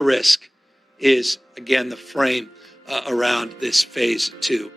risk is, again, the frame around this phase two.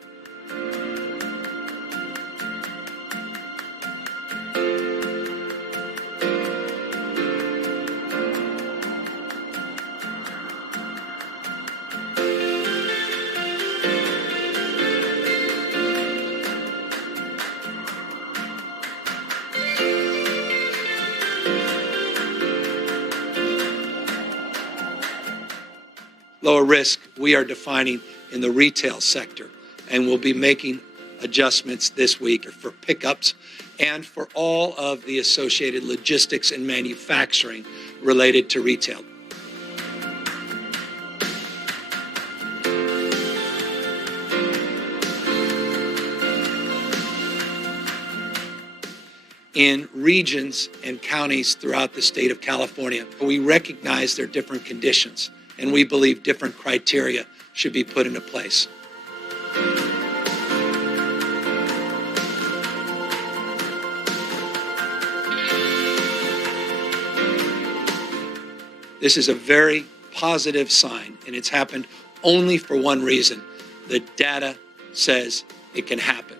Lower risk, we are defining in the retail sector, and we'll be making adjustments this week for pickups and for all of the associated logistics and manufacturing related to retail. In regions and counties throughout the state of California, we recognize their different conditions, and we believe different criteria should be put into place. This is a very positive sign, and it's happened only for one reason. The data says it can happen.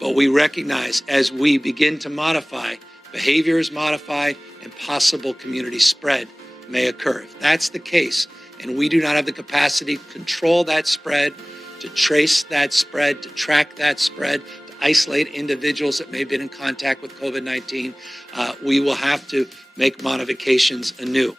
But we recognize as we begin to modify, behavior is modified and possible community spread may occur. If that's the case, and we do not have the capacity to control that spread, to trace that spread, to track that spread, to isolate individuals that may have been in contact with COVID-19, we will have to make modifications anew.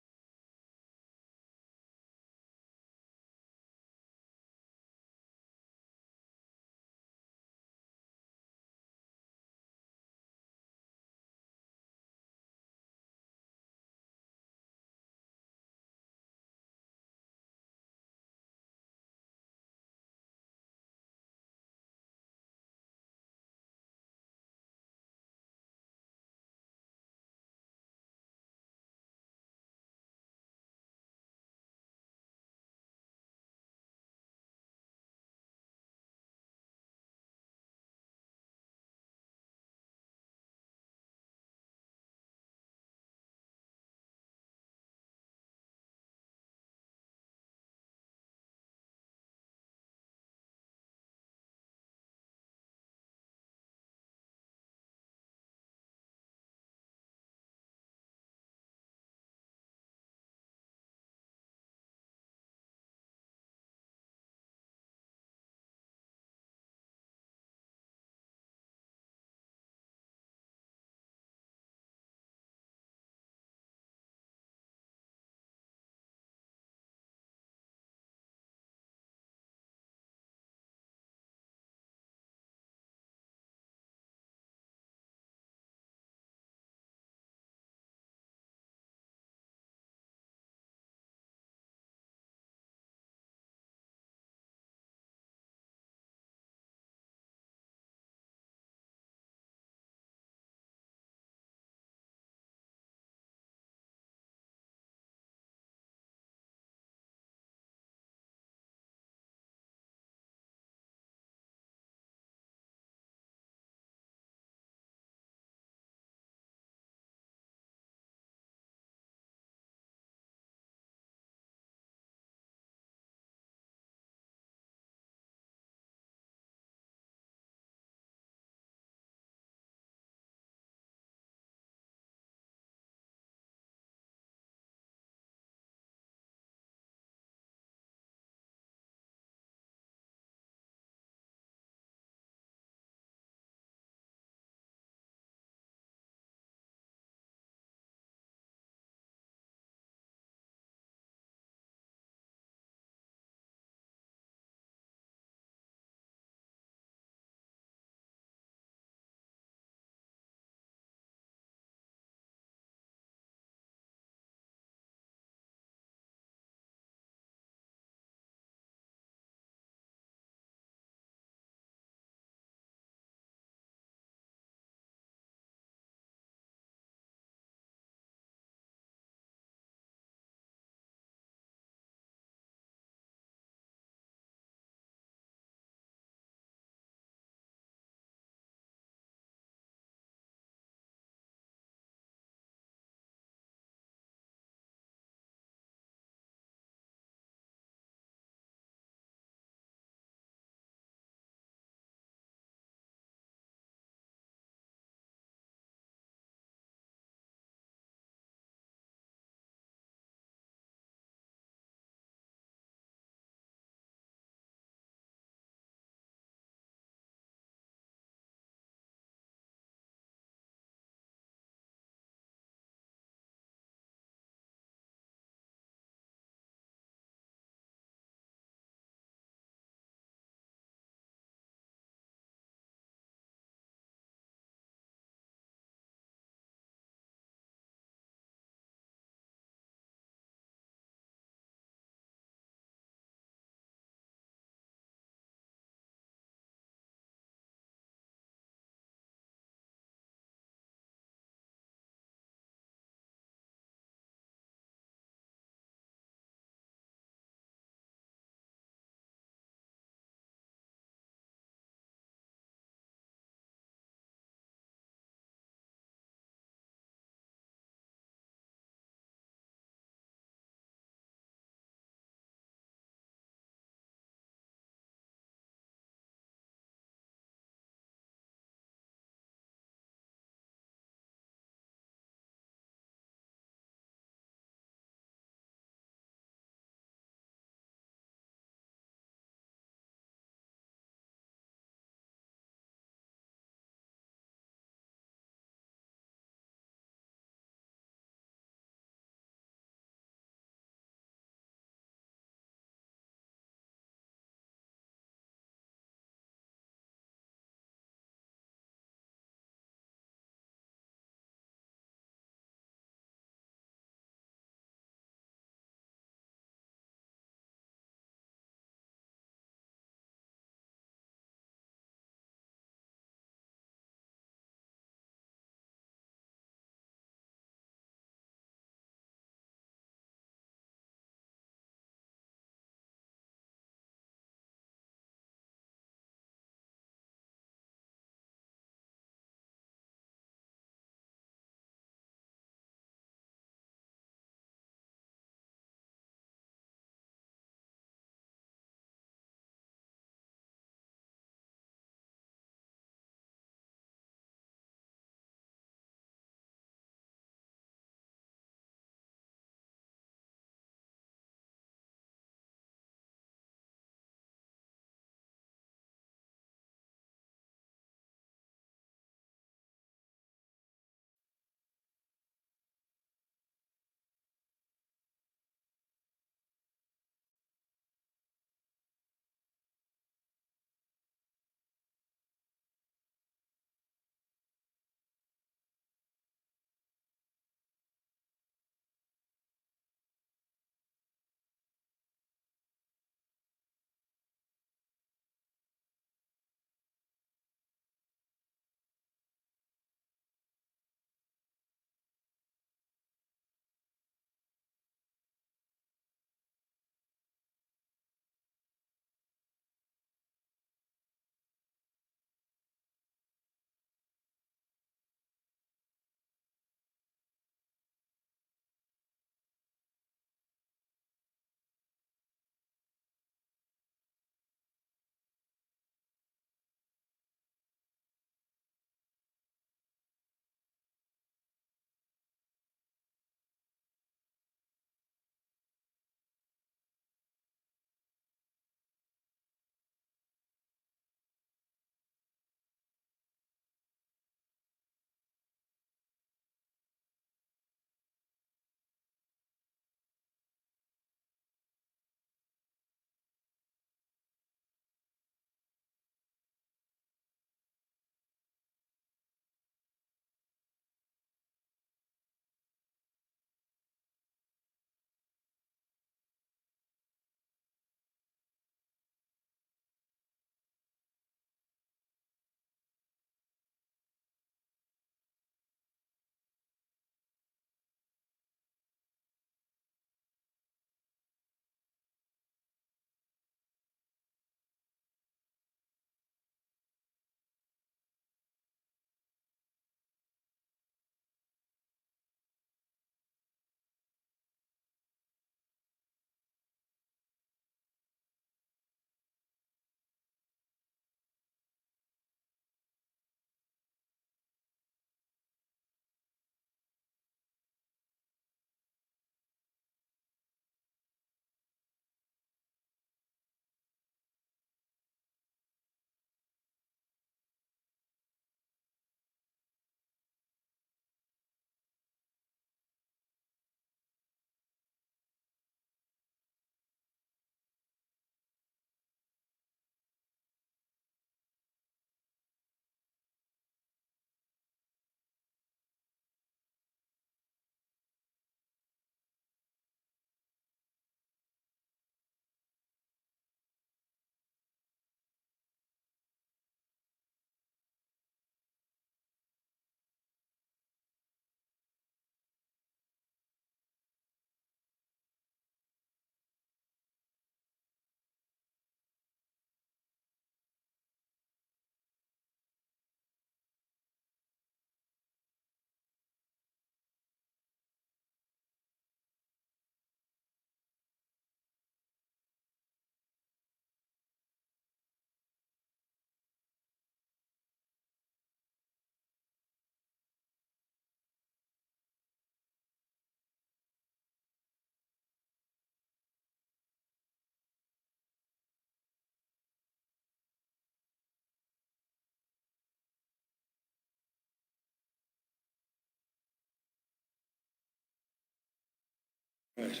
All right.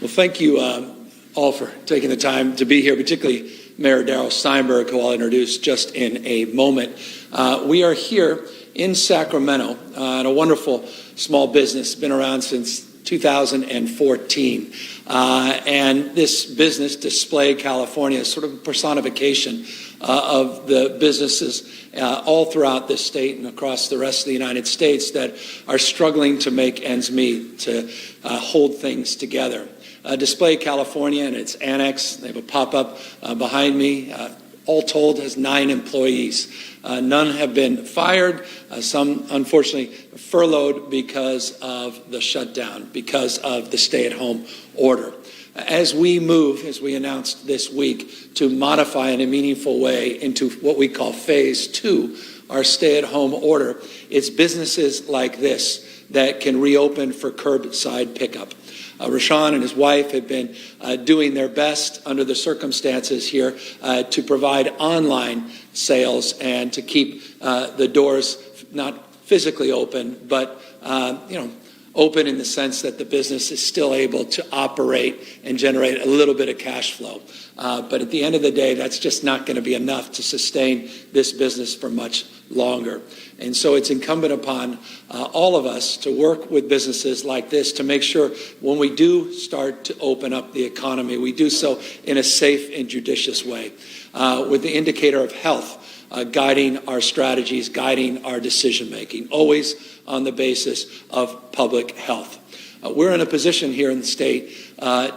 Well, thank you all for taking the time to be here, particularly Mayor Darrell Steinberg, who I'll introduce just in a moment. We are here in Sacramento at a wonderful small business, been around since 2014. And this business, Display California, is sort of a personification of the businesses all throughout this state and across the rest of the United States that are struggling to make ends meet, to hold things together. Display California and its annex, they have a pop-up behind me, all told has 9 employees. None have been fired. Some, unfortunately, furloughed because of the shutdown, because of the stay-at-home order. As we move, as we announced this week, to modify in a meaningful way into what we call Phase 2, our stay-at-home order, it's businesses like this that can reopen for curbside pickup. Rashawn and his wife have been doing their best under the circumstances here to provide online sales and to keep the doors not physically open, but open in the sense that the business is still able to operate and generate a little bit of cash flow. But at the end of the day, that's just not going to be enough to sustain this business for much longer. And so it's incumbent upon all of us to work with businesses like this to make sure when we do start to open up the economy, we do so in a safe and judicious way, with the indicator of health guiding our strategies, guiding our decision-making, always on the basis of public health. We're in a position here in the state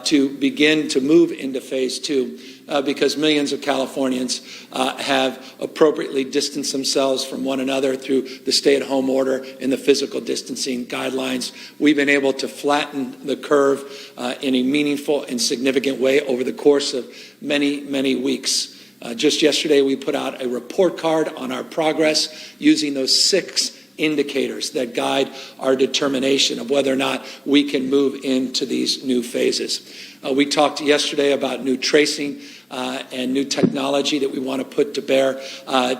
to begin to move into Phase 2 because millions of Californians have appropriately distanced themselves from one another through the stay-at-home order and the physical distancing guidelines. We've been able to flatten the curve in a meaningful and significant way over the course of many, many weeks. Just yesterday, we put out a report card on our progress using those 6 indicators that guide our determination of whether or not we can move into these new phases. We talked yesterday about new tracing and new technology that we want to put to bear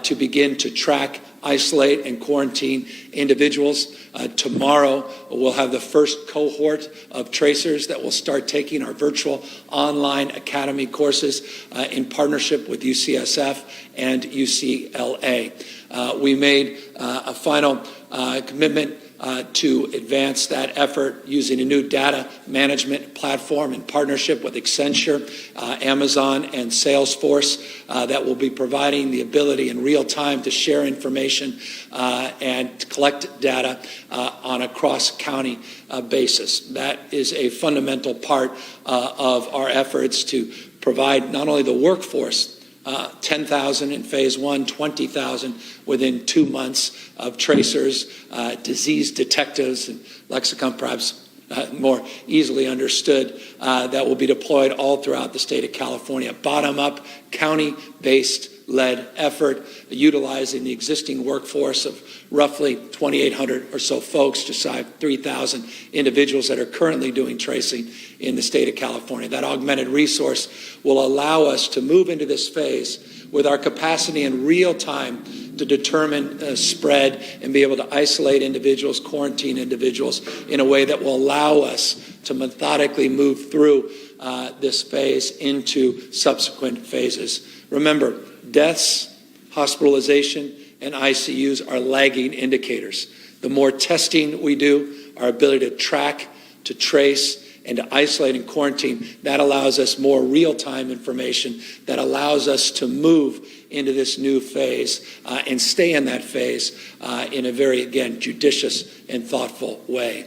to begin to track, isolate, and quarantine individuals. Tomorrow, we'll have the first cohort of tracers that will start taking our virtual online academy courses in partnership with UCSF and UCLA. We made a final commitment to advance that effort using a new data management platform in partnership with Accenture, Amazon, and Salesforce that will be providing the ability in real time to share information and collect data on a cross-county basis. That is a fundamental part of our efforts to provide not only the workforce 10,000 in Phase 1, 20,000 within 2 months of tracers, disease detectives, and lexicon perhaps more easily understood, that will be deployed all throughout the state of California. Bottom-up, county-based led effort, utilizing the existing workforce of roughly 2,800 or so folks, just shy of 3,000 individuals that are currently doing tracing in the state of California. That augmented resource will allow us to move into this phase with our capacity in real time to determine spread and be able to isolate individuals, quarantine individuals in a way that will allow us to methodically move through this phase into subsequent phases. Remember, deaths, hospitalization, and ICUs are lagging indicators. The more testing we do, our ability to track, to trace, and to isolate and quarantine, that allows us more real-time information that allows us to move into this new phase and stay in that phase in a very, again, judicious and thoughtful way.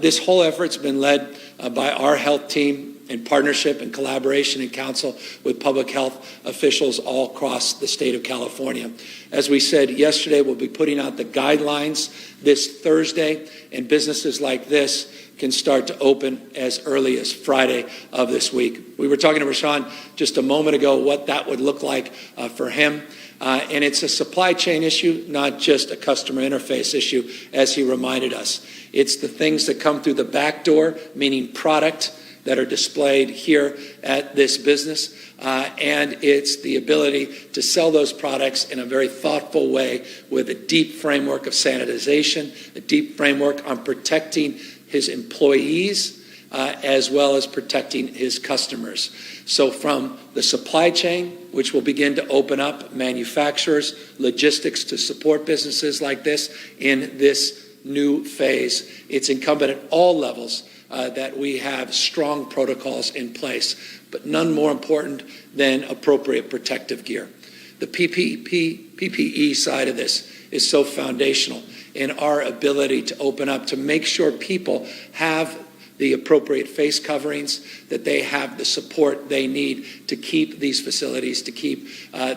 This whole effort's been led by our health team in partnership and collaboration and counsel with public health officials all across the state of California. As we said yesterday, we'll be putting out the guidelines this Thursday, and businesses like this can start to open as early as Friday of this week. We were talking to Rashawn just a moment ago what that would look like for him. And it's a supply chain issue, not just a customer interface issue, as he reminded us. It's the things that come through the back door, meaning product, that are displayed here at this business. And it's the ability to sell those products in a very thoughtful way with a deep framework of sanitization, a deep framework on protecting his employees, as well as protecting his customers. So from the supply chain, which will begin to open up manufacturers, logistics to support businesses like this in this new phase, it's incumbent at all levels that we have strong protocols in place, but none more important than appropriate protective gear. The PPE side of this is so foundational in our ability to open up, to make sure people have the appropriate face coverings, that they have the support they need to keep these facilities, to keep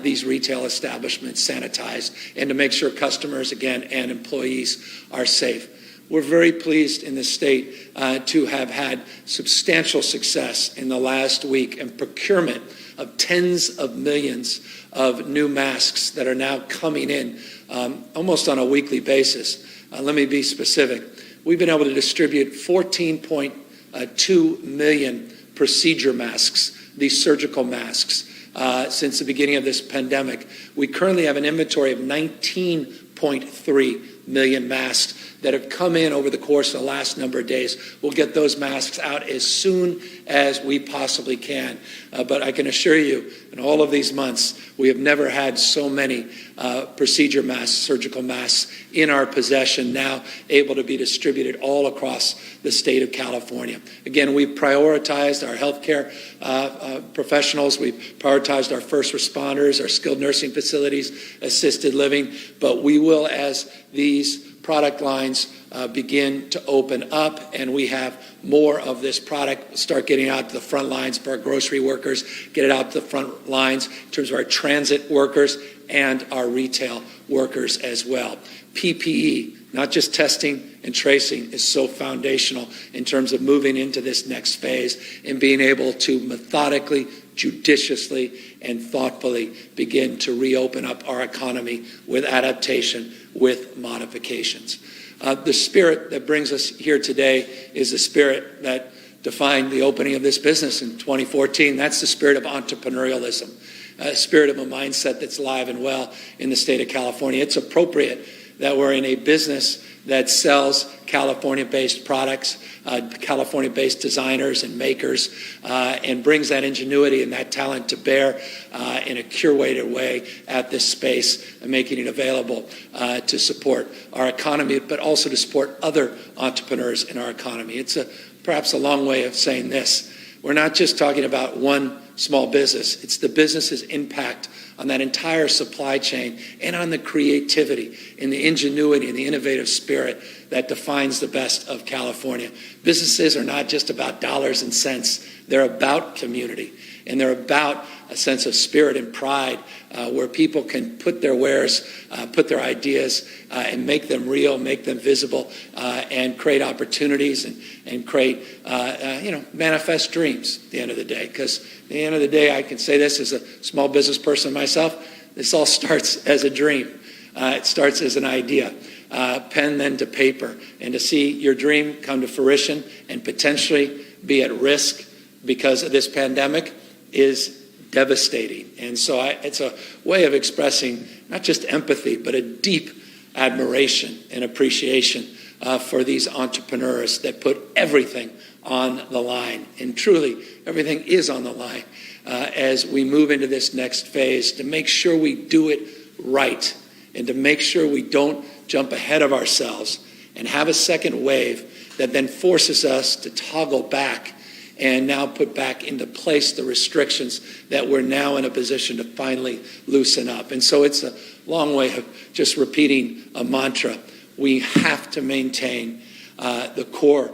these retail establishments sanitized, and to make sure customers, again, and employees are safe. We're very pleased in the state to have had substantial success in the last week in procurement of tens of millions of new masks that are now coming in almost on a weekly basis. Let me be specific. We've been able to distribute 14.2 million procedure masks, these surgical masks, since the beginning of this pandemic. We currently have an inventory of 19.3 million masks that have come in over the course of the last number of days. We'll get those masks out as soon as we possibly can. But I can assure you, in all of these months, we have never had so many procedure masks, surgical masks in our possession, now able to be distributed all across the state of California. Again, we've prioritized our healthcare professionals. We've prioritized our first responders, our skilled nursing facilities, assisted living. But we will, as these product lines begin to open up and we have more of this product, start getting out to the front lines for our grocery workers, get it out to the front lines in terms of our transit workers and our retail workers as well. PPE, not just testing and tracing, is so foundational in terms of moving into this next phase and being able to methodically, judiciously, and thoughtfully begin to reopen up our economy with adaptation, with modifications. The spirit that brings us here today is the spirit that defined the opening of this business in 2014. That's the spirit of entrepreneurialism, a spirit of a mindset that's alive and well in the state of California. It's appropriate that we're in a business that sells California-based products, California-based designers and makers, and brings that ingenuity and that talent to bear in a curated way at this space, and making it available to support our economy, but also to support other entrepreneurs in our economy. It's perhaps a long way of saying this. We're not just talking about one small business. It's the business's impact on that entire supply chain and on the creativity and the ingenuity and the innovative spirit that defines the best of California. Businesses are not just about dollars and cents. They're about community, and they're about a sense of spirit and pride where people can put their wares, put their ideas, and make them real, make them visible, and create opportunities and create, manifest dreams at the end of the day. Because at the end of the day, I can say this as a small business person myself, this all starts as a dream. It starts as an idea, pen then to paper, and to see your dream come to fruition and potentially be at risk because of this pandemic is devastating. And so it's a way of expressing not just empathy, but a deep admiration and appreciation for these entrepreneurs that put everything on the line. And truly, everything is on the line as we move into this next phase, to make sure we do it right and to make sure we don't jump ahead of ourselves and have a second wave that then forces us to toggle back and now put back into place the restrictions that we're now in a position to finally loosen up. And so it's a long way of just repeating a mantra. We have to maintain the core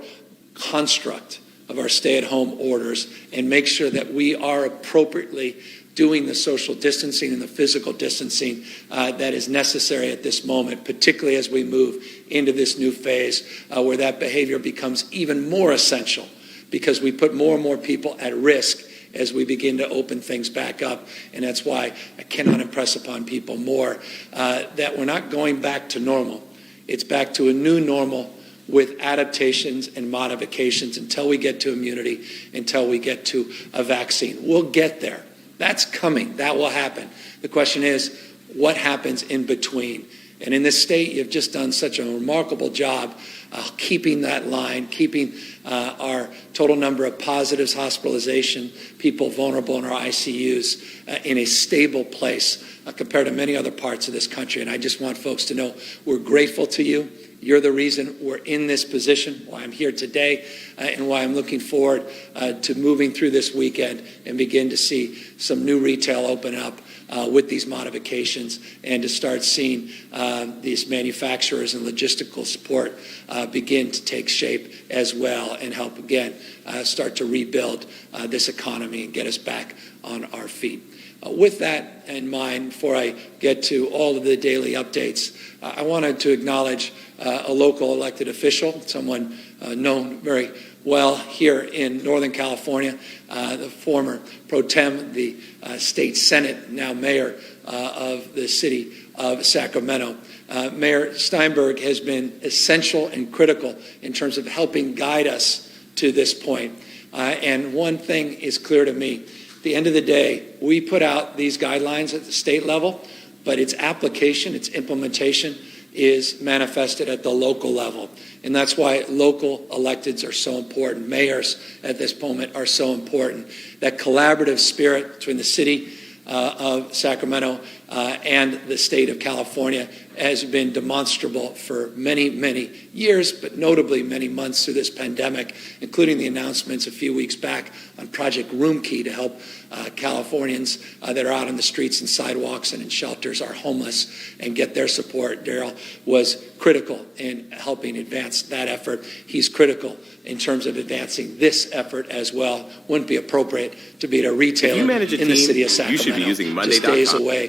construct of our stay-at-home orders and make sure that we are appropriately doing the social distancing and the physical distancing that is necessary at this moment, particularly as we move into this new phase where that behavior becomes even more essential, because we put more and more people at risk as we begin to open things back up. And that's why I cannot impress upon people more that we're not going back to normal. It's back to a new normal with adaptations and modifications until we get to immunity, until we get to a vaccine. We'll get there. That's coming. That will happen. The question is, what happens in between? And in this state, you've just done such a remarkable job keeping that line, keeping our total number of positives, hospitalization, people vulnerable in our ICUs in a stable place compared to many other parts of this country. And I just want folks to know we're grateful to you. You're the reason we're in this position, why I'm here today, and why I'm looking forward to moving through this weekend and begin to see some new retail open up with these modifications, and to start seeing these manufacturers and logistical support begin to take shape as well, and help again start to rebuild this economy and get us back on our feet. With that in mind, before I get to all of the daily updates, I wanted to acknowledge a local elected official, someone known very well here in Northern California, the former pro tem, the state Senate, now mayor of the city of Sacramento. Mayor Steinberg has been essential and critical in terms of helping guide us to this point. And one thing is clear to me. At the end of the day, we put out these guidelines at the state level, but its application, its implementation is manifested at the local level. And that's why local electeds are so important. Mayors at this moment are so important. That collaborative spirit between the city of Sacramento and the state of California has been demonstrable for many, many years, but notably many months through this pandemic, including the announcements a few weeks back on Project Room Key to help Californians that are out on the streets and sidewalks and in shelters are homeless and get their support. Darrell was critical in helping advance that effort. He's critical in terms of advancing this effort as well. Wouldn't be appropriate to be at a retailer in the city of Sacramento, you should be using Monday.com. just days away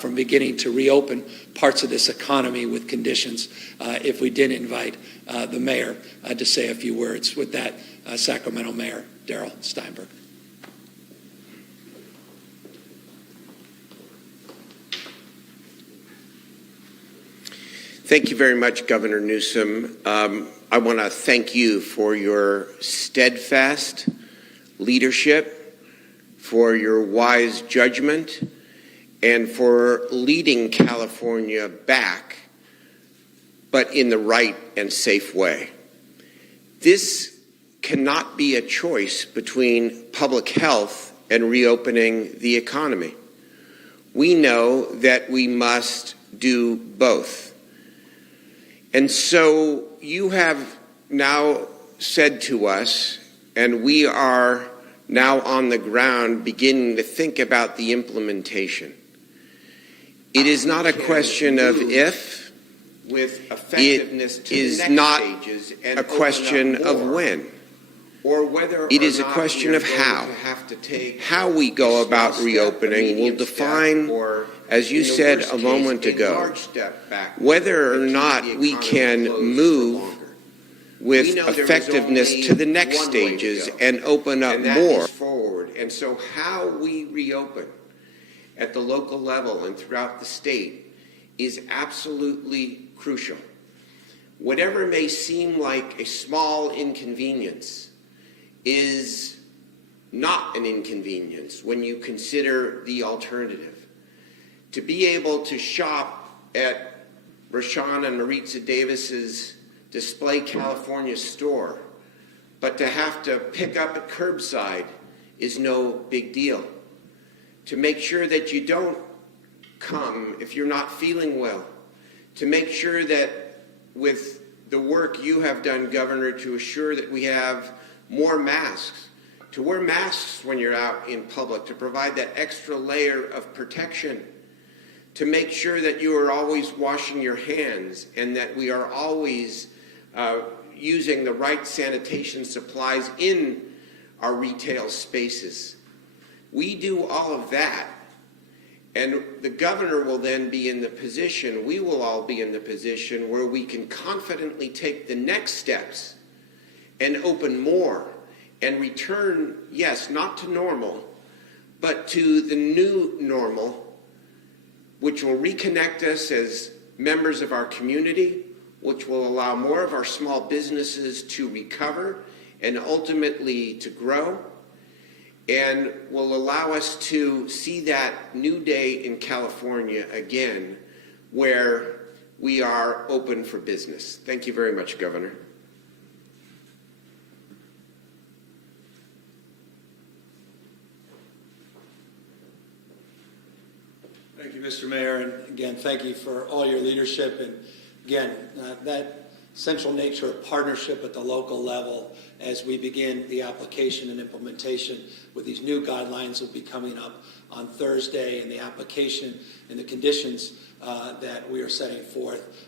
from beginning to reopen parts of this economy with conditions if we didn't invite the mayor to say a few words. With that, Sacramento Mayor Darrell Steinberg. Thank you very much, Governor Newsom. I want to thank you for your steadfast leadership, for your wise judgment, and for leading California back, but in the right and safe way. This cannot be a choice between public health and reopening the economy. We know that we must do both. And so you have now said to us, and we are now on the ground beginning to think about the implementation. It is not a question of if, with effectiveness to the next stages, and a question of when. Or whether it is a question of how. How we go about reopening will define, as you said a moment ago, whether or not we can move with effectiveness to the next stages and open up more. And so how we reopen at the local level and throughout the state is absolutely crucial. Whatever may seem like a small inconvenience is not an inconvenience when you consider the alternative. To be able to shop at Rashawn and Maritza Davis's Display California store, but to have to pick up at curbside is no big deal. To make sure that you don't come if you're not feeling well. To make sure that with the work you have done, Governor, to assure that we have more masks, to wear masks when you're out in public, to provide that extra layer of protection, to make sure that you are always washing your hands and that we are always using the right sanitation supplies in our retail spaces. We do all of that, and the governor will then be in the position, we will all be in the position where we can confidently take the next steps and open more and return, yes, not to normal, but to the new normal, which will reconnect us as members of our community, which will allow more of our small businesses to recover and ultimately to grow, and will allow us to see that new day in California again, where we are open for business. Thank you very much, Governor. Thank you, Mr. Mayor, and again, thank you for all your leadership. And again, that central nature of partnership at the local level as we begin the application and implementation with these new guidelines will be coming up on Thursday, and the application and the conditions that we are setting forth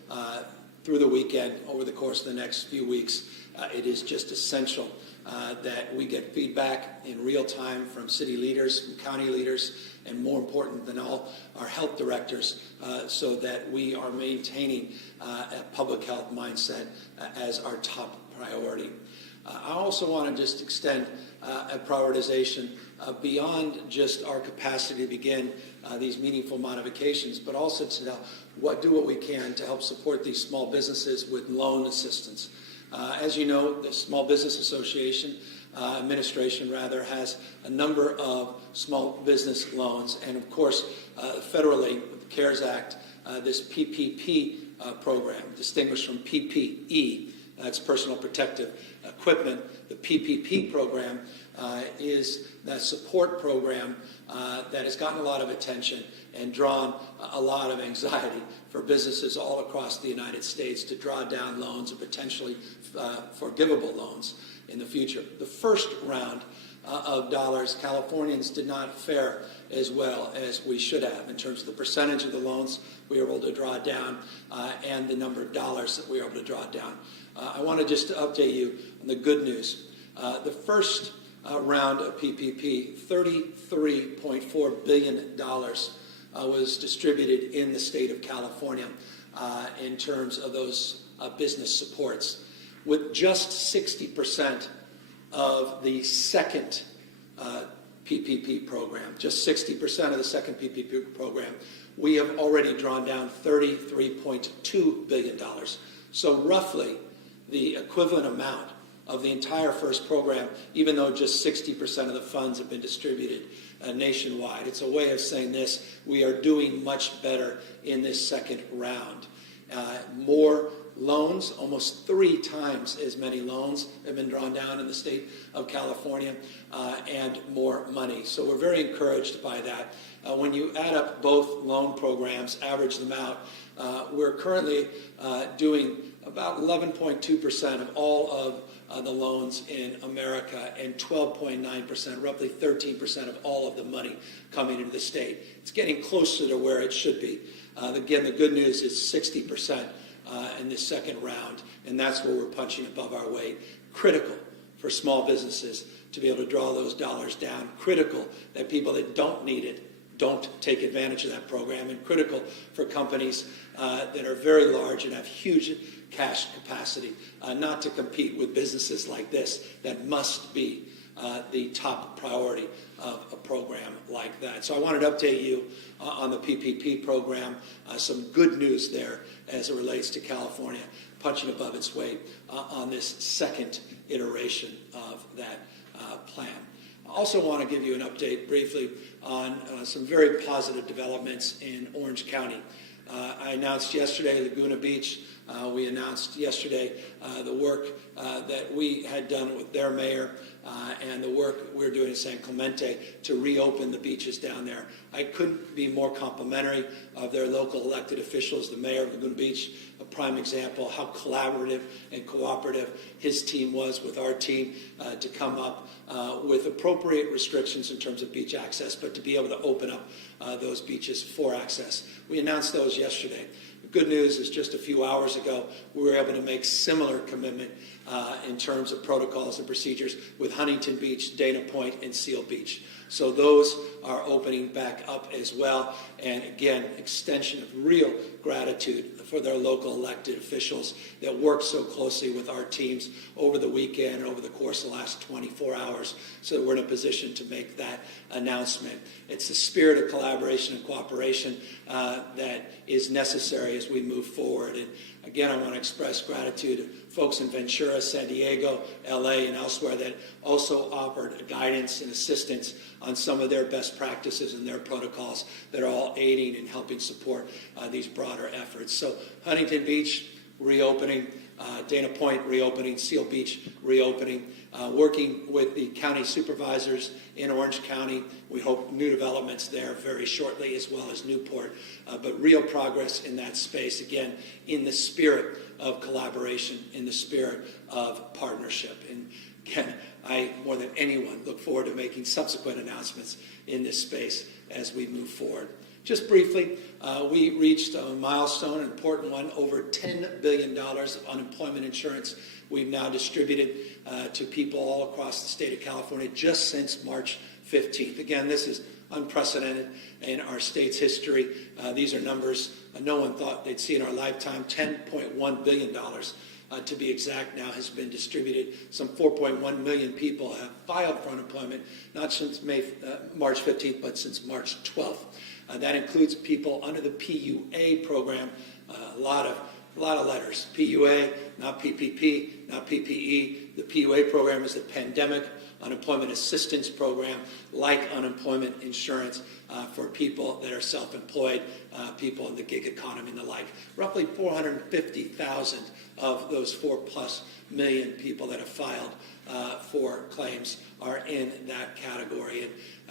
through the weekend over the course of the next few weeks. It is just essential that we get feedback in real time from city leaders, from county leaders, and more important than all, our health directors, so that we are maintaining a public health mindset as our top priority. I also want to just extend a prioritization beyond just our capacity to begin these meaningful modifications, but also to do what we can to help support these small businesses with loan assistance. As you know, the Small Business Association administration has a number of small business loans, and of course, federally, with the CARES Act, this PPP program, distinguished from PPE, that's personal protective equipment. The PPP program is that support program that has gotten a lot of attention and drawn a lot of anxiety for businesses all across the United States to draw down loans and potentially forgivable loans in the future. The first round of dollars, Californians did not fare as well as we should have in terms of the percentage of the loans we were able to draw down and the number of dollars that we were able to draw down. I want to just update you on the good news. The first round of PPP, $33.4 billion was distributed in the state of California in terms of those business supports, with just 60% of the second PPP program, just 60% of the second PPP program. We have already drawn down $33.2 billion. So roughly the equivalent amount of the entire first program, even though just 60% of the funds have been distributed nationwide. It's a way of saying this: we are doing much better in this second round. More loans, almost 3 times as many loans have been drawn down in the state of California, and more money. So we're very encouraged by that. When you add up both loan programs, average them out, we're currently doing about 11.2% of all of the loans in America, and 12.9%, roughly 13% of all of the money coming into the state. It's getting closer to where it should be. Again, the good news is 60% in this second round, and that's where we're punching above our weight. Critical for small businesses to be able to draw those dollars down. Critical that people that don't need it don't take advantage of that program, and critical for companies that are very large and have huge cash capacity, not to compete with businesses like this that must be the top priority of a program like that. So I wanted to update you on the PPP program. Some good news there as it relates to California punching above its weight on this second iteration of that plan. I also want to give you an update briefly on some very positive developments in Orange County. I announced yesterday Laguna Beach. We announced yesterday the work that we had done with their mayor and the work we're doing in San Clemente to reopen the beaches down there. I couldn't be more complimentary of their local elected officials. The mayor of Laguna Beach, a prime example how collaborative and cooperative his team was with our team to come up with appropriate restrictions in terms of beach access, but to be able to open up those beaches for access. We announced those yesterday. The good news is just a few hours ago, we were able to make similar commitment in terms of protocols and procedures with Huntington Beach, Dana Point, and Seal Beach. So those are opening back up as well. And again, extension of real gratitude for their local elected officials that worked so closely with our teams over the weekend and over the course of the last 24 hours so that we're in a position to make that announcement. It's the spirit of collaboration and cooperation that is necessary as we move forward. And again, I want to express gratitude folks in Ventura, San Diego, LA, and elsewhere that also offered guidance and assistance on some of their best practices and their protocols that are all aiding and helping support these broader efforts. So Huntington Beach reopening, Dana Point reopening, Seal Beach reopening, working with the county supervisors in Orange County. We hope new developments there very shortly, as well as Newport, but real progress in that space, again, in the spirit of collaboration, in the spirit of partnership. And again, I, more than anyone, look forward to making subsequent announcements in this space as we move forward. Just briefly, we reached a milestone, an important one, over $10 billion of unemployment insurance we've now distributed to people all across the state of California just since March 15th. Again, this is unprecedented in our state's history. These are numbers no one thought they'd see in our lifetime. $10.1 billion, to be exact, now has been distributed. Some 4.1 million people have filed for unemployment, not since March 15th, but since March 12th. That includes people under the PUA program, a lot of letters. PUA, not PPP, not PPE. The PUA program is the Pandemic Unemployment Assistance Program, like unemployment insurance for people that are self-employed, people in the gig economy and the like. Roughly 450,000 of those 4+ million people that have filed for claims are in that category. And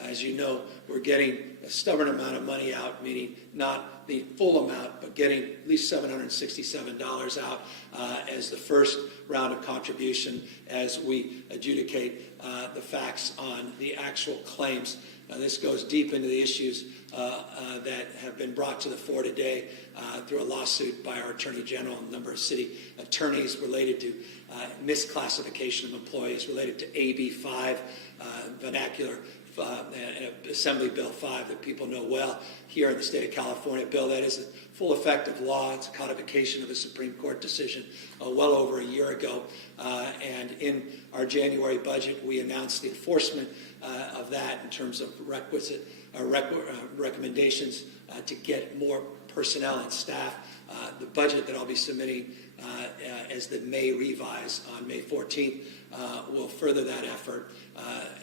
as you know, we're getting a stubborn amount of money out, meaning not the full amount, but getting at least $767 out as the first round of contribution as we adjudicate the facts on the actual claims. This goes deep into the issues that have been brought to the fore today through a lawsuit by our Attorney General and a number of city attorneys related to misclassification of employees, related to AB 5, vernacular, Assembly Bill 5 that people know well here in the state of California. A bill that is a full effective law. It's a codification of a Supreme Court decision well over a year ago. And in our January budget, we announced the enforcement of that in terms of recommendations to get more personnel and staff. The budget that I'll be submitting as the May revise on May 14th will further that effort.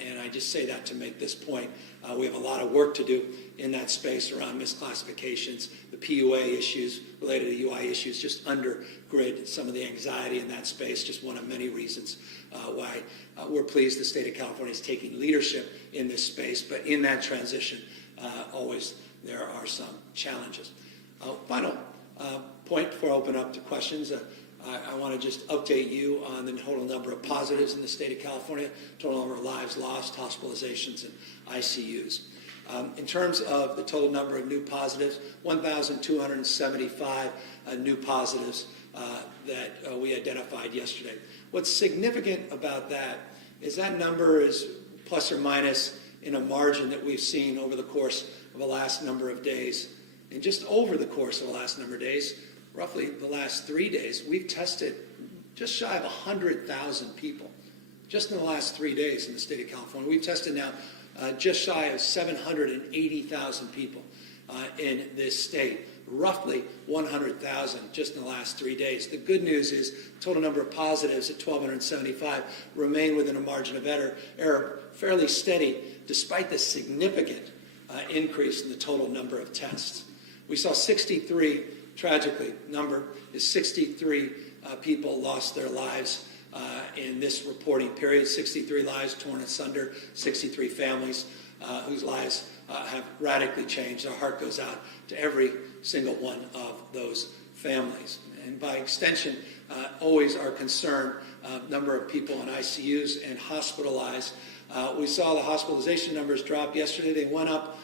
And I just say that to make this point. We have a lot of work to do in that space around misclassifications, the PUA issues related to UI issues, just undergird some of the anxiety in that space, just one of many reasons why we're pleased the state of California is taking leadership in this space. But in that transition, always there are some challenges. Final point before I open up to questions. I want to just update you on the total number of positives in the state of California, total number of lives lost, hospitalizations, and ICUs. In terms of the total number of new positives, 1,275 new positives that we identified yesterday. What's significant about that is that number is plus or minus in a margin that we've seen over the course of the last number of days. And just over the course of the last number of days, roughly the last 3 days, we've tested just shy of 100,000 people. Just in the last 3 days in the state of California. We've tested now just shy of 780,000 people in this state. Roughly 100,000 just in the last 3 days. The good news is total number of positives at 1,275 remain within a margin of error fairly steady despite the significant increase in the total number of tests. We saw 63, tragically, number is 63 people lost their lives in this reporting period. 63 lives torn asunder, 63 families whose lives have radically changed. Our heart goes out to every single one of those families. And by extension, always our concern, number of people in ICUs and hospitalized. We saw the hospitalization numbers drop yesterday. They went up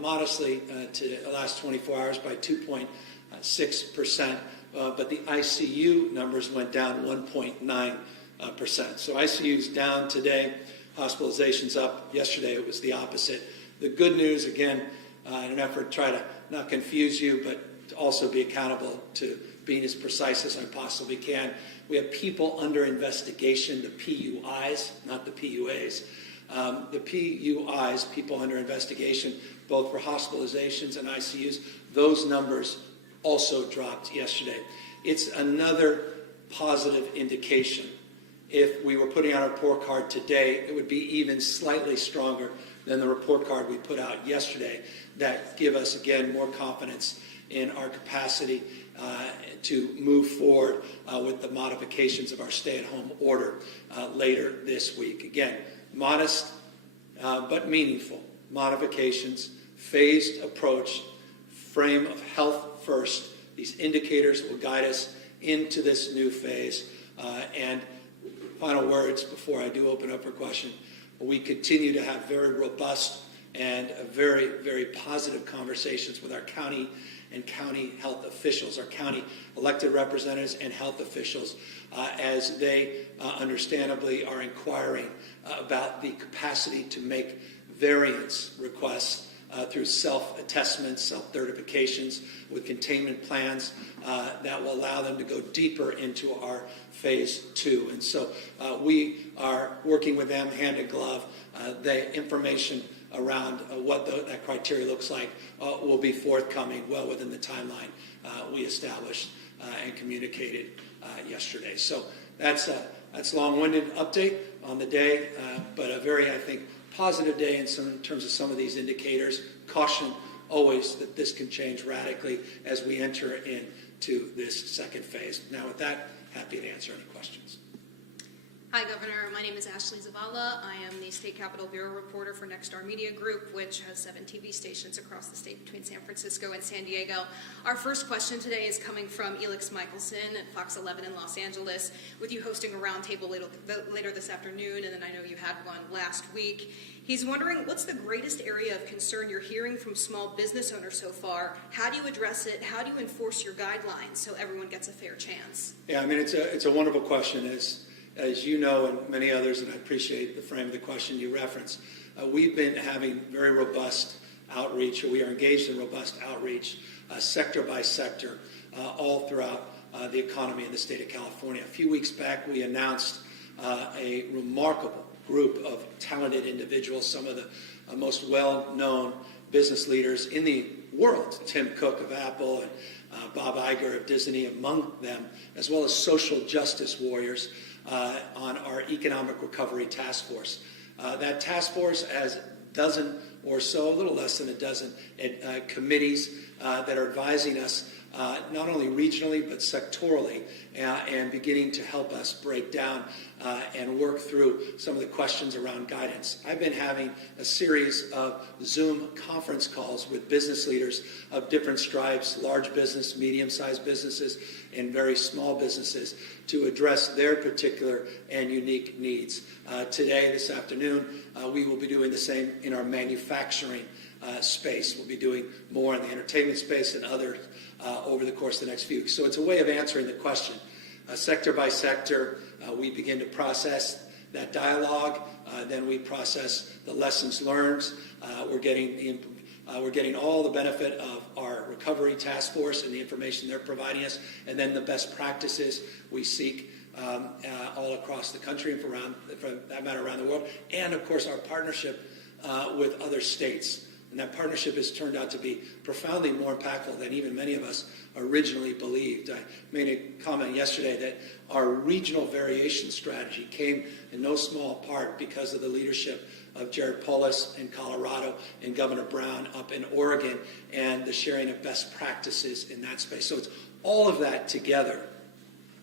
modestly to the last 24 hours by 2.6%, but the ICU numbers went down 1.9%. So ICU's down today, hospitalizations up. Yesterday it was the opposite. The good news, again, in an effort to try to not confuse you, but to also be accountable to being as precise as I possibly can, we have people under investigation, the PUIs, not the PUAs. The PUIs, people under investigation, both for hospitalizations and ICUs, those numbers also dropped yesterday. It's another positive indication. If we were putting out a report card today, it would be even slightly stronger than the report card we put out yesterday. That give us, again, more confidence in our capacity to move forward with the modifications of our stay-at-home order later this week. Again, modest but meaningful modifications, phased approach, frame of health first. These indicators will guide us into this new phase. And final words before I do open up for question. We continue to have very robust and very, very positive conversations with our county and county health officials, our county elected representatives and health officials, as they understandably are inquiring about the capacity to make variance requests through self-attestments, self-certifications with containment plans that will allow them to go deeper into our phase 2. And so we are working with them hand in glove. The information around what that criteria looks like will be forthcoming well within the timeline we established and communicated yesterday. So that's a long-winded update on the day, but a very, I think, positive day in terms of some of these indicators. Caution always that this can change radically as we enter into this second phase. Now with that, happy to answer any questions. Hi, Governor. My name is Ashley Zavala. I am the State Capitol Bureau reporter for Nexstar Media Group, which has 7 TV stations across the state between San Francisco and San Diego. Our first question today is coming from Elix Michelson at Fox 11 in Los Angeles, with you hosting a roundtable later this afternoon, and then I know you had one last week. He's wondering, what's the greatest area of concern you're hearing from small business owners so far? How do you address it? How do you enforce your guidelines so everyone gets a fair chance? Yeah, I mean, it's a wonderful question. As you know, and many others, and I appreciate the frame of the question you referenced, we've been having very robust outreach, or we are engaged in robust outreach, sector by sector, all throughout the economy in the state of California. A few weeks back, we announced a remarkable group of talented individuals, some of the most well-known business leaders in the world, Tim Cook of Apple and Bob Iger of Disney among them, as well as social justice warriors on our Economic Recovery Task Force. That task force has a dozen or so, a little less than a dozen committees that are advising us not only regionally but sectorally and beginning to help us break down and work through some of the questions around guidance. I've been having a series of Zoom conference calls with business leaders of different stripes, large business, medium-sized businesses, and very small businesses to address their particular and unique needs. Today, this afternoon, we will be doing the same in our manufacturing space. We'll be doing more in the entertainment space and others over the course of the next few weeks. So it's a way of answering the question. Sector by sector, we begin to process that dialogue. Then we process the lessons learned. We're getting all the benefit of our recovery task force and the information they're providing us, and then the best practices we seek all across the country and for that matter around the world, and of course our partnership with other states. And that partnership has turned out to be profoundly more impactful than even many of us originally believed. I made a comment yesterday that our regional variation strategy came in no small part because of the leadership of Jared Polis in Colorado and Governor Brown up in Oregon and the sharing of best practices in that space. So it's all of that together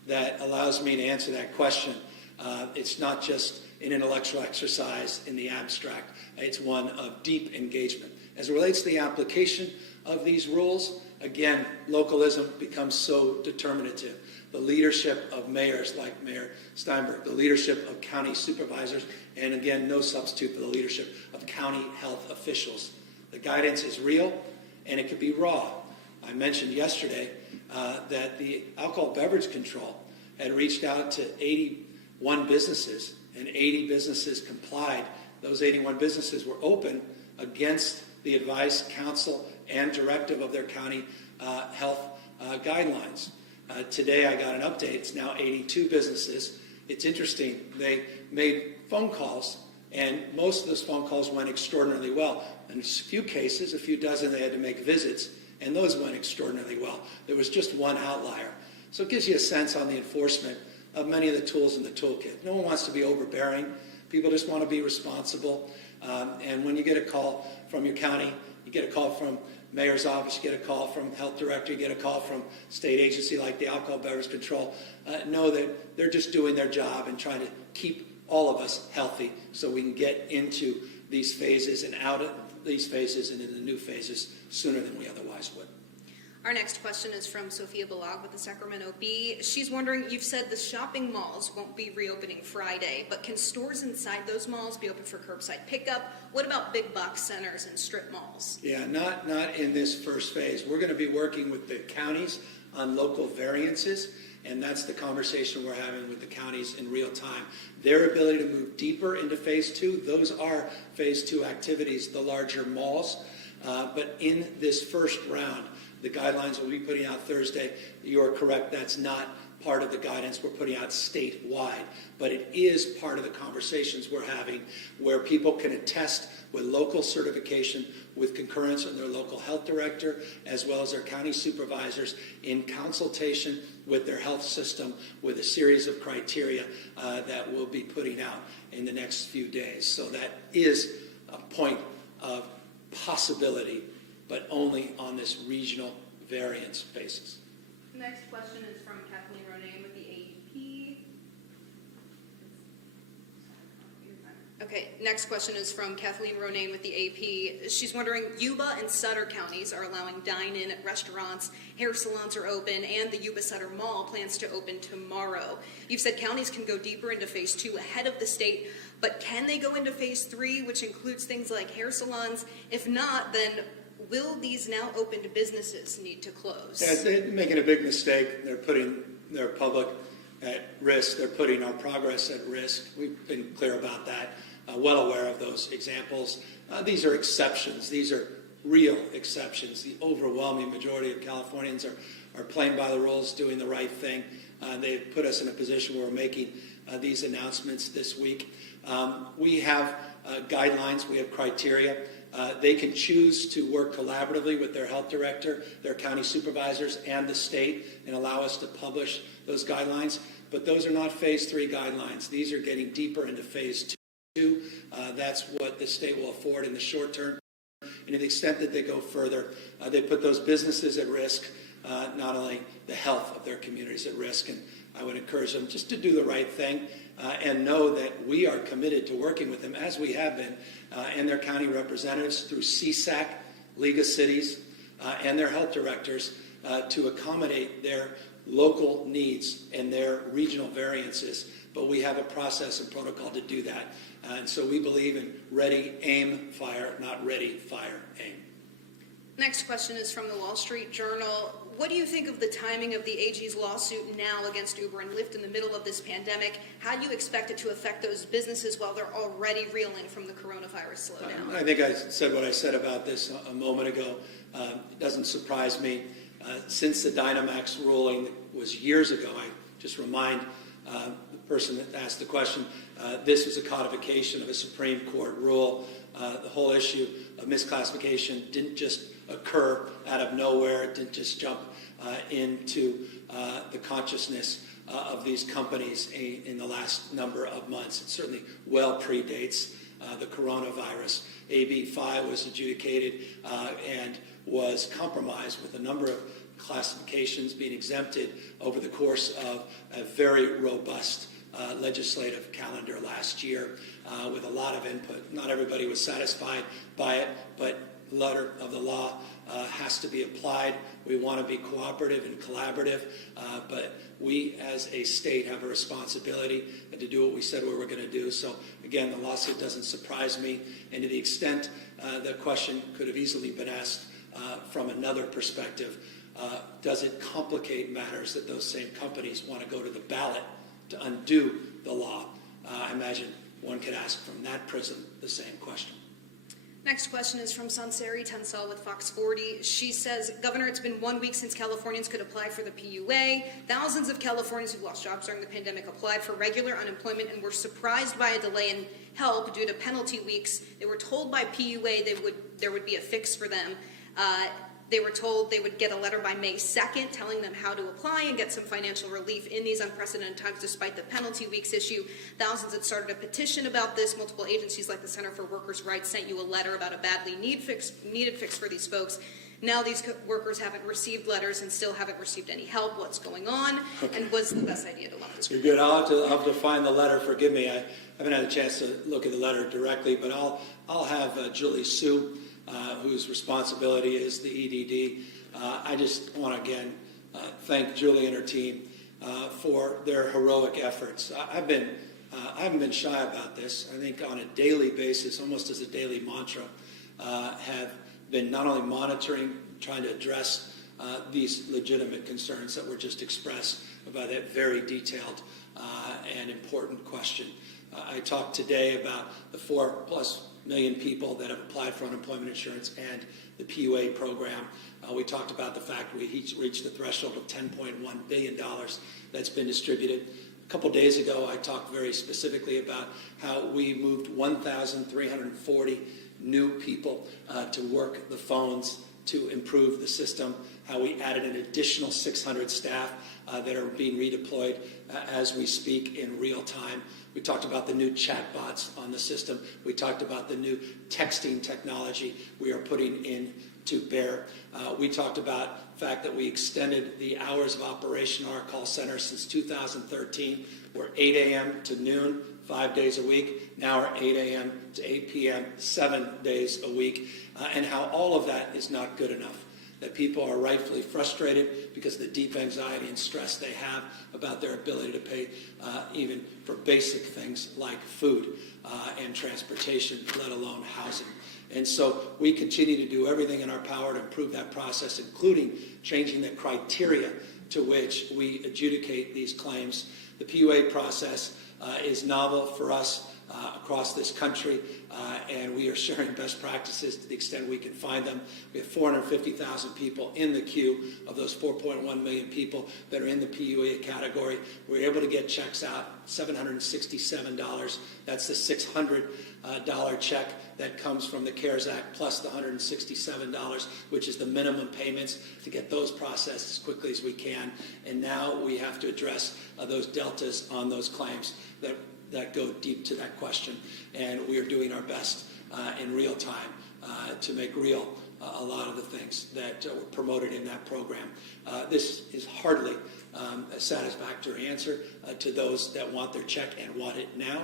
that allows me to answer that question. It's not just an intellectual exercise in the abstract. It's one of deep engagement. As it relates to the application of these rules, again, localism becomes so determinative. The leadership of mayors like Mayor Steinberg, the leadership of county supervisors, and again, no substitute for the leadership of county health officials. The guidance is real, and it could be raw. I mentioned yesterday that the alcohol beverage control had reached out to 81 businesses, and 80 businesses complied. Those 81 businesses were open against the advice, counsel, and directive of their county health guidelines. Today I got an update. It's now 82 businesses. It's interesting. They made phone calls, and most of those phone calls went extraordinarily well. In a few cases, a few dozen, they had to make visits, and those went extraordinarily well. There was just one outlier. So it gives you a sense on the enforcement of many of the tools in the toolkit. No one wants to be overbearing. People just want to be responsible. And when you get a call from your county, you get a call from mayor's office, you get a call from health director, you get a call from state agency like the Alcohol Beverage Control, know that they're just doing their job and trying to keep all of us healthy so we can get into these phases and out of these phases and into the new phases sooner than we otherwise would. Our next question is from Sophia Balag with the Sacramento Bee. She's wondering, you've said the shopping malls won't be reopening Friday, but can stores inside those malls be open for curbside pickup? What about big box centers and strip malls? Yeah, not in this first phase. We're going to be working with the counties on local variances, and that's the conversation we're having with the counties in real time. Their ability to move deeper into phase two, those are phase two activities, the larger malls. But in this first round, the guidelines we'll be putting out Thursday, you're correct, that's not part of the guidance we're putting out statewide, but it is part of the conversations we're having where people can attest with local certification with concurrence of their local health director as well as their county supervisors in consultation with their health system with a series of criteria that we'll be putting out in the next few days. So that is a point of possibility, but only on this regional variance basis. Next question is from Kathleen Ronan with the AEP. Okay, next question is from Kathleen Ronan with the AP. She's wondering, Yuba and Sutter counties are allowing dine-in at restaurants, hair salons are open, and the Yuba-Sutter Mall plans to open tomorrow. You've said counties can go deeper into phase two ahead of the state, but can they go into phase three, which includes things like hair salons? If not, then will these now opened businesses need to close? Yeah, they're making a big mistake. They're putting their public at risk. They're putting our progress at risk. We've been clear about that, well aware of those examples. These are exceptions. These are real exceptions. The overwhelming majority of Californians are playing by the rules, doing the right thing. They've put us in a position where we're making these announcements this week. We have guidelines. We have criteria. They can choose to work collaboratively with their health director, their county supervisors, and the state and allow us to publish those guidelines. But those are not phase three guidelines. These are getting deeper into phase two. That's what the state will afford in the short term. And to the extent that they go further, they put those businesses at risk, not only the health of their communities at risk. And I would encourage them just to do the right thing and know that we are committed to working with them, as we have been, and their county representatives through CSAC, League of Cities, and their health directors to accommodate their local needs and their regional variances. But we have a process and protocol to do that. And so we believe in ready, aim, fire, not ready, fire, aim. Next question is from the Wall Street Journal. What do you think of the timing of the AG's lawsuit now against Uber and Lyft in the middle of this pandemic? How do you expect it to affect those businesses while they're already reeling from the coronavirus slowdown? I think I said what I said about this a moment ago. It doesn't surprise me. Since the Dynamax ruling was years ago, I just remind the person that asked the question, this was a codification of a Supreme Court rule. The whole issue of misclassification didn't just occur out of nowhere. It didn't just jump into the consciousness of these companies in the last number of months. It certainly well predates the coronavirus. AB 5 was adjudicated and was compromised with a number of classifications being exempted over the course of a very robust legislative calendar last year with a lot of input. Not everybody was satisfied by it, but the letter of the law has to be applied. We want to be cooperative and collaborative, but we as a state have a responsibility to do what we said we were going to do. So again, the lawsuit doesn't surprise me, and to the extent the question could have easily been asked from another perspective, does it complicate matters that those same companies want to go to the ballot to undo the law? I imagine one could ask from that prism the same question. Next question is from Sansari Tansal with Fox 40. She says, Governor, it's been 1 week since Californians could apply for the PUA. Thousands of Californians who lost jobs during the pandemic applied for regular unemployment and were surprised by a delay in help due to penalty weeks. They were told by PUA there would be a fix for them. They were told they would get a letter by May 2nd telling them how to apply and get some financial relief in these unprecedented times despite the penalty weeks issue. Thousands had started a petition about this. Multiple agencies like the Center for Workers' Rights sent you a letter about a badly needed fix for these folks. Now these workers haven't received letters and still haven't received any help. What's going on? Okay. And what's the best idea to lump this? You're good. I'll have to find the letter. Forgive me. I haven't had a chance to look at the letter directly, but I'll have Julie Sue, whose responsibility is the EDD. I just want to again thank Julie and her team for their heroic efforts. I haven't been shy about this. I think on a daily basis, almost as a daily mantra, have been not only monitoring, trying to address these legitimate concerns that were just expressed by that very detailed and important question. I talked today about the 4+ million people that have applied for unemployment insurance and the PUA program. We talked about the fact we reached the threshold of $10.1 billion that's been distributed. A couple days ago, I talked very specifically about how we moved 1,340 new people to work the phones to improve the system, how we added an additional 600 staff that are being redeployed as we speak in real time. We talked about the new chatbots on the system. We talked about the new texting technology we are putting in to bear. We talked about the fact that we extended the hours of operation of our call center since 2013. We're 8 a.m. to noon, 5 days a week. Now we're 8 a.m. to 8 p.m., 7 days a week. And how all of that is not good enough. That people are rightfully frustrated because of the deep anxiety and stress they have about their ability to pay even for basic things like food and transportation, let alone housing. And so we continue to do everything in our power to improve that process, including changing the criteria to which we adjudicate these claims. The PUA process is novel for us across this country, and we are sharing best practices to the extent we can find them. We have 450,000 people in the queue of those 4.1 million people that are in the PUA category. We're able to get checks out, $767. That's the $600 check that comes from the CARES Act plus the $167, which is the minimum payments to get those processed as quickly as we can. And now we have to address those deltas on those claims that go deep to that question. And we are doing our best in real time to make real a lot of the things that were promoted in that program. This is hardly a satisfactory answer to those that want their check and want it now.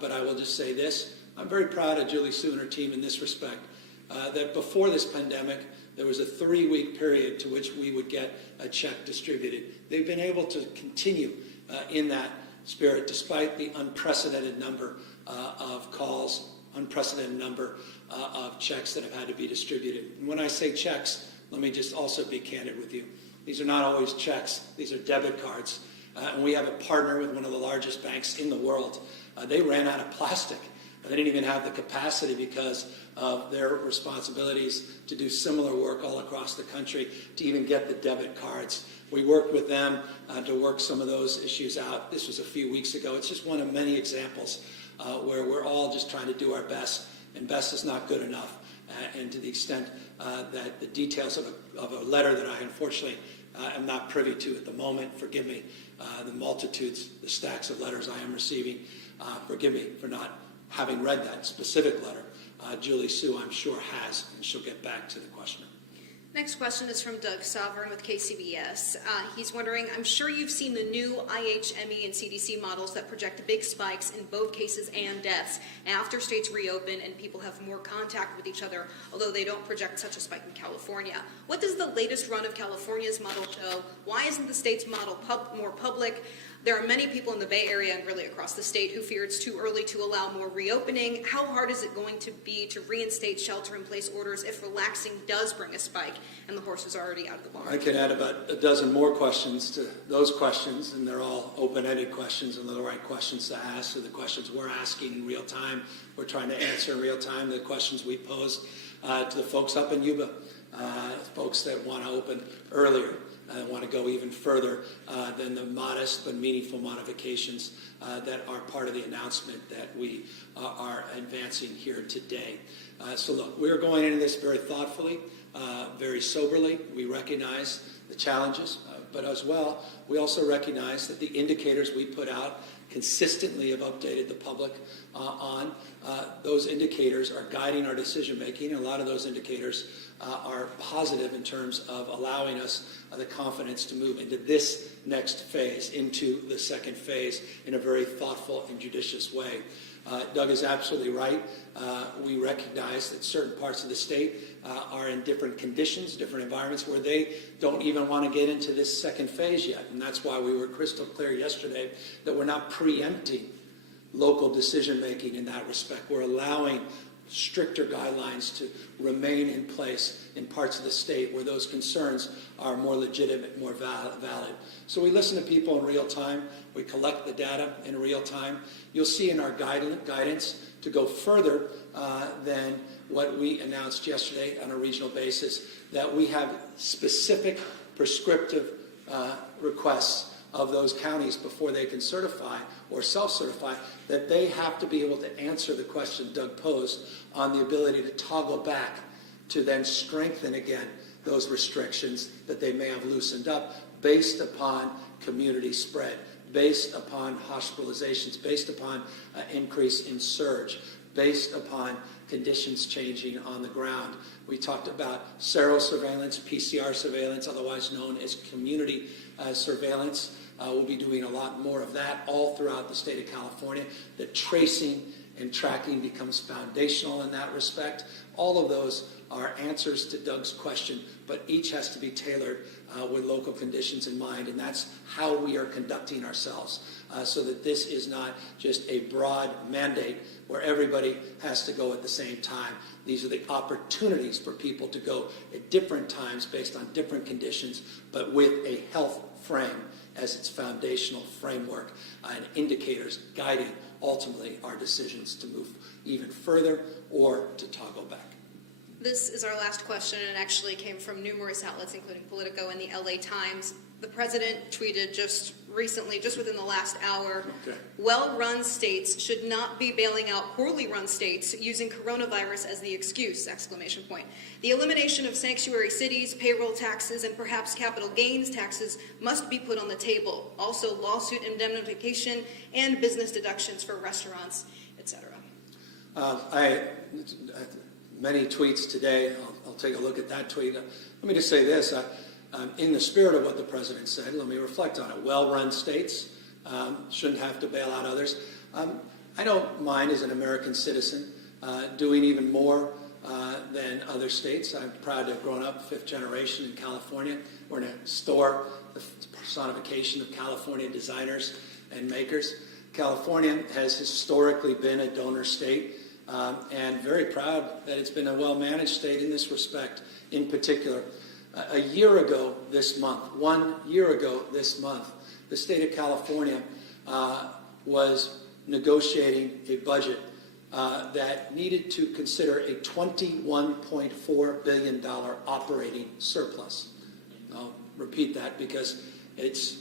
But I will just say this. I'm very proud of Julie Sue and her team in this respect, that before this pandemic, there was a 3-week period to which we would get a check distributed. They've been able to continue in that spirit despite the unprecedented number of calls, unprecedented number of checks that have had to be distributed. And when I say checks, let me just also be candid with you. These are not always checks. These are debit cards. And we have a partner with one of the largest banks in the world. They ran out of plastic. They didn't even have the capacity because of their responsibilities to do similar work all across the country to even get the debit cards. We worked with them to work some of those issues out. This was a few weeks ago. It's just one of many examples where we're all just trying to do our best, and best is not good enough. And to the extent that the details of a letter that I unfortunately am not privy to at the moment, forgive me, the multitudes, the stacks of letters I am receiving, forgive me for not having read that specific letter. Julie Sue, I'm sure, has, and she'll get back to the questioner. Next question is from Doug Sovereign with KCBS. He's wondering, I'm sure you've seen the new IHME and CDC models that project big spikes in both cases and deaths after states reopen and people have more contact with each other, although they don't project such a spike in California. What does the latest run of California's model show? Why isn't the state's model more public? There are many people in the Bay Area and really across the state who fear it's too early to allow more reopening. How hard is it going to be to reinstate shelter-in-place orders if relaxing does bring a spike and the horse is already out of the barn? I can add about a dozen more questions to those questions, and they're all open-ended questions and the right questions to ask. So the questions we're asking in real time, we're trying to answer in real time the questions we pose to the folks up in Yuba, folks that want to open earlier. I want to go even further than the modest but meaningful modifications that are part of the announcement that we are advancing here today. So look, we're going into this very thoughtfully. very soberly. We recognize the challenges, but as well, we also recognize that the indicators we put out consistently have updated the public on. Those indicators are guiding our decision making, and a lot of those indicators are positive in terms of allowing us the confidence to move into this next phase, into the second phase, in a very thoughtful and judicious way. Doug is absolutely right. We recognize that certain parts of the state are in different conditions, different environments where they don't even want to get into this second phase yet. And that's why we were crystal clear yesterday that we're not preempting local decision making in that respect. We're allowing stricter guidelines to remain in place in parts of the state where those concerns are more legitimate, more valid. So we listen to people in real time. We collect the data in real time. You'll see in our guidance to go further than what we announced yesterday on a regional basis, that we have specific prescriptive requests of those counties before they can certify or self-certify, that they have to be able to answer the question Doug posed on the ability to toggle back to then strengthen again those restrictions that they may have loosened up based upon community spread, based upon hospitalizations, based upon increase in surge, based upon conditions changing on the ground. We talked about serosurveillance, PCR surveillance, otherwise known as community surveillance. We'll be doing a lot more of that all throughout the state of California. The tracing and tracking becomes foundational in that respect. All of those are answers to Doug's question, but each has to be tailored with local conditions in mind, and that's how we are conducting ourselves, so that this is not just a broad mandate where everybody has to go at the same time. These are the opportunities for people to go at different times based on different conditions, but with a health frame as its foundational framework and indicators guiding ultimately our decisions to move even further or to toggle back. This is our last question, and it actually came from numerous outlets, including Politico and the LA Times. The president tweeted just recently, just within the last hour, well-run states should not be bailing out poorly run states using coronavirus as the excuse, ! The elimination of sanctuary cities, payroll taxes, and perhaps capital gains taxes must be put on the table. Also, lawsuit indemnification and business deductions for restaurants, etc. Many tweets today. I'll take a look at that tweet. Let me just say this. In the spirit of what the president said, let me reflect on it. Well-run states shouldn't have to bail out others. I don't mind, as an American citizen, doing even more than other states. I'm proud to have grown up fifth generation in California. We're in a store, the personification of California designers and makers. California has historically been a donor state, and very proud that it's been a well-managed state in this respect in particular. A year ago this month, 1 year ago this month, the state of California was negotiating a budget that needed to consider a $21.4 billion operating surplus. I'll repeat that because it's,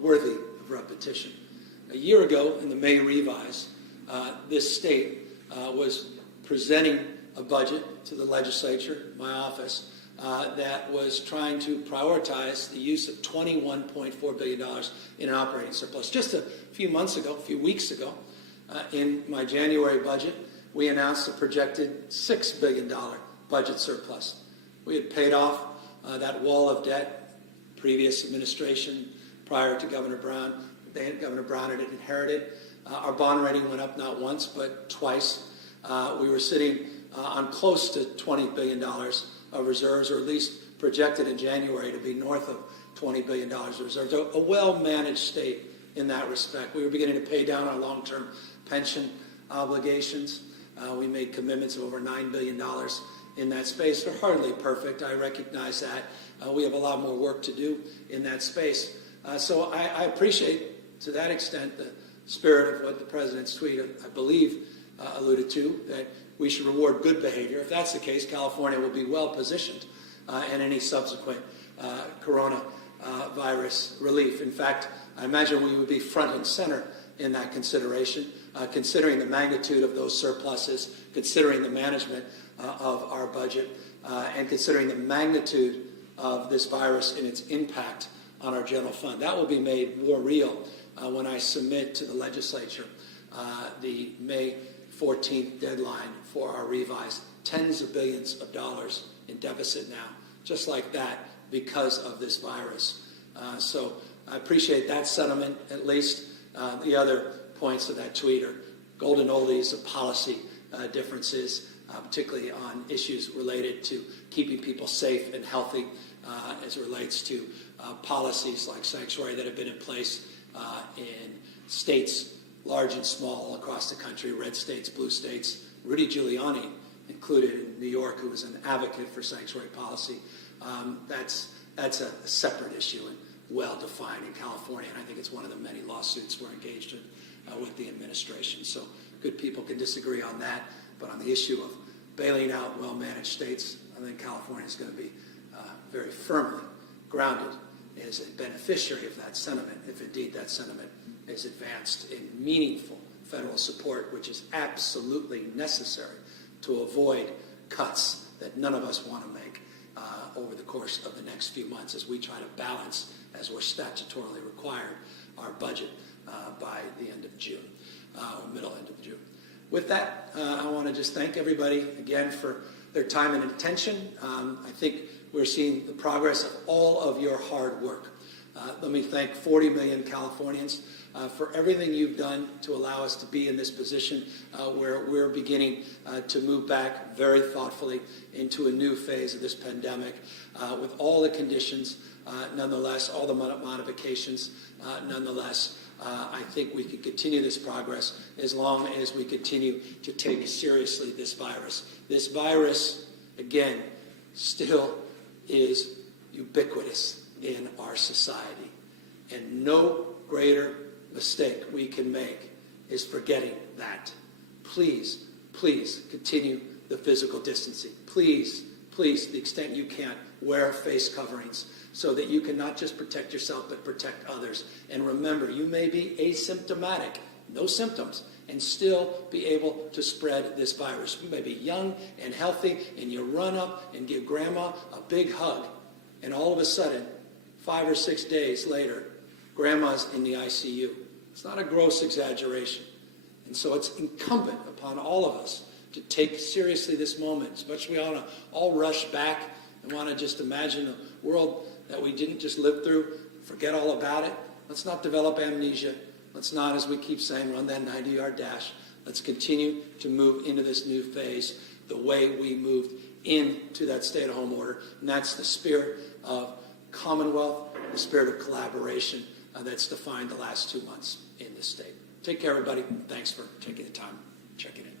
worthy of repetition. A year ago, in the May revise, this state was presenting a budget to the legislature, my office, that was trying to prioritize the use of $21.4 billion in an operating surplus. Just a few weeks ago, in my January budget, we announced a projected $6 billion budget surplus. We had paid off that wall of debt, previous administration, prior to Governor Brown. Governor Brown had inherited. Our bond rating went up not once, but twice. We were sitting on close to $20 billion of reserves, or at least projected in January to be north of $20 billion of reserves. A well-managed state in that respect. We were beginning to pay down our long-term pension obligations. We made commitments of over $9 billion in that space. They're hardly perfect. I recognize that. We have a lot more work to do in that space. So I appreciate, to that extent, the spirit of what the president's tweet, I believe, alluded to, that we should reward good behavior. If that's the case, California will be well positioned in any subsequent coronavirus relief. In fact, I imagine we would be front and center in that consideration, considering the magnitude of those surpluses, considering the management of our budget. and considering the magnitude of this virus and its impact on our general fund. That will be made more real when I submit to the legislature the May 14th deadline for our revised tens of billions of dollars in deficit now, just like that, because of this virus. So I appreciate that sentiment, at least. The other points of that tweet are golden oldies of policy differences, particularly on issues related to keeping people safe and healthy as it relates to policies like sanctuary that have been in place in states large and small across the country, red states, blue states. Rudy Giuliani included in New York, who was an advocate for sanctuary policy. That's a separate issue and well-defined in California, and I think it's one of the many lawsuits we're engaged in with the administration. So good people can disagree on that, but on the issue of bailing out well-managed states, I think California is going to be very firmly grounded as a beneficiary of that sentiment, if indeed that sentiment is advanced in meaningful federal support, which is absolutely necessary to avoid cuts that none of us want to make over the course of the next few months as we try to balance, as we're statutorily required, our budget by the end of June, or middle end of June. With that, I want to just thank everybody again for their time and attention. I think we're seeing the progress of all of your hard work. Let me thank 40 million Californians for everything you've done to allow us to be in this position where we're beginning to move back very thoughtfully into a new phase of this pandemic with all the conditions, nonetheless, all the modifications, nonetheless. I think we can continue this progress as long as we continue to take seriously this virus. This virus, again, still is ubiquitous in our society. And no greater mistake we can make is forgetting that. Please, please continue the physical distancing. Please, please, to the extent you can, wear face coverings so that you can not just protect yourself but protect others. And remember, you may be asymptomatic, no symptoms, and still be able to spread this virus. You may be young and healthy, and you run up and give grandma a big hug, and all of a sudden, 5 or 6 days later, grandma's in the ICU. It's not a gross exaggeration. And so it's incumbent upon all of us to take seriously this moment, especially we want to all rush back and want to just imagine a world that we didn't just live through, forget all about it. Let's not develop amnesia. Let's not, as we keep saying, run that 90-yard dash. Let's continue to move into this new phase the way we moved into that stay-at-home order. And that's the spirit of Commonwealth, the spirit of collaboration that's defined the last 2 months in this state. Take care, everybody. Thanks for taking the time checking in.